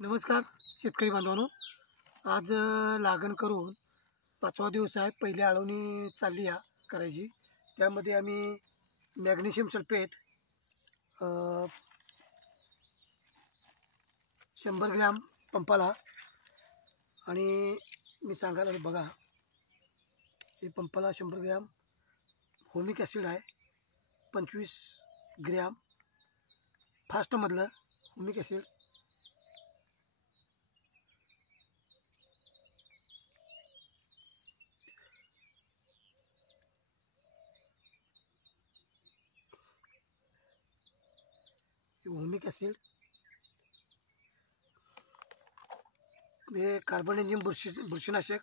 नमस्कार शेतकरी बांधवांनो, आज लागण करून 5वा दिवस आहे। पहिली आळवणी चालली करायची। त्यामध्ये आम्ही मॅग्नेशियम सल्फेट 100 ग्रॅम पंपाला आणि मी सांगायला बघा, हे पंपाला 100 ग्रॅम होमिक ॲसिड आहे, 25 ग्रॅम फास्टमधलं होमिक ॲसिड, होमिक ॲसिड, हे कार्बोनेजियम बुरशीनाशक,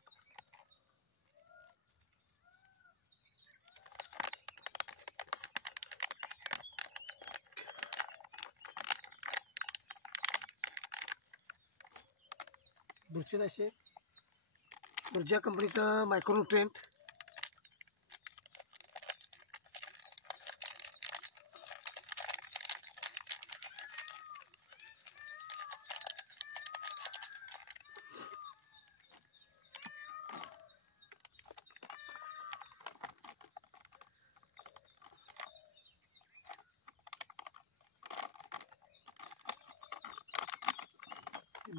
ऊर्जा कंपनीचं मायक्रोन्यूट्रिएंट,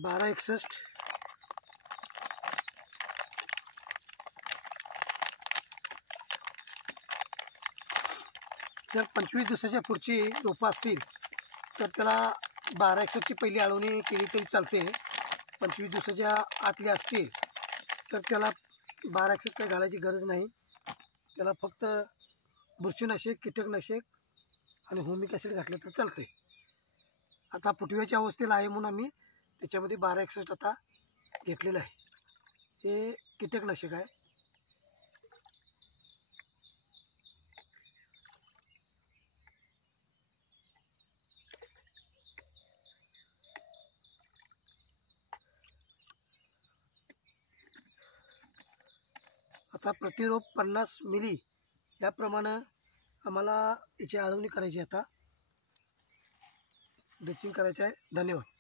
बारा 61, जर 25 दिवसाच्या पुढची रोपं असतील तर त्याला 1261ची पहिली आळवणी केली तरी चालते। 25 दिवसाच्या आतल्या असतील तर त्याला 1261 काही घालायची गरज नाही। त्याला फक्त बुरशीनाशक, कीटकनाशक आणि होमिक ॲसिड घातलं तर चालते। आता फुटव्याच्या अवस्थेला आहे म्हणून आम्ही त्याच्यामध्ये 1261 आता घेतलेलं आहे। हे कीटकनाशक आहे। आता प्रतिरोप 50 मिली याप्रमाणे आम्हाला याची आळवणी करायची, आता ड्रेसिंग करायचं आहे। धन्यवाद।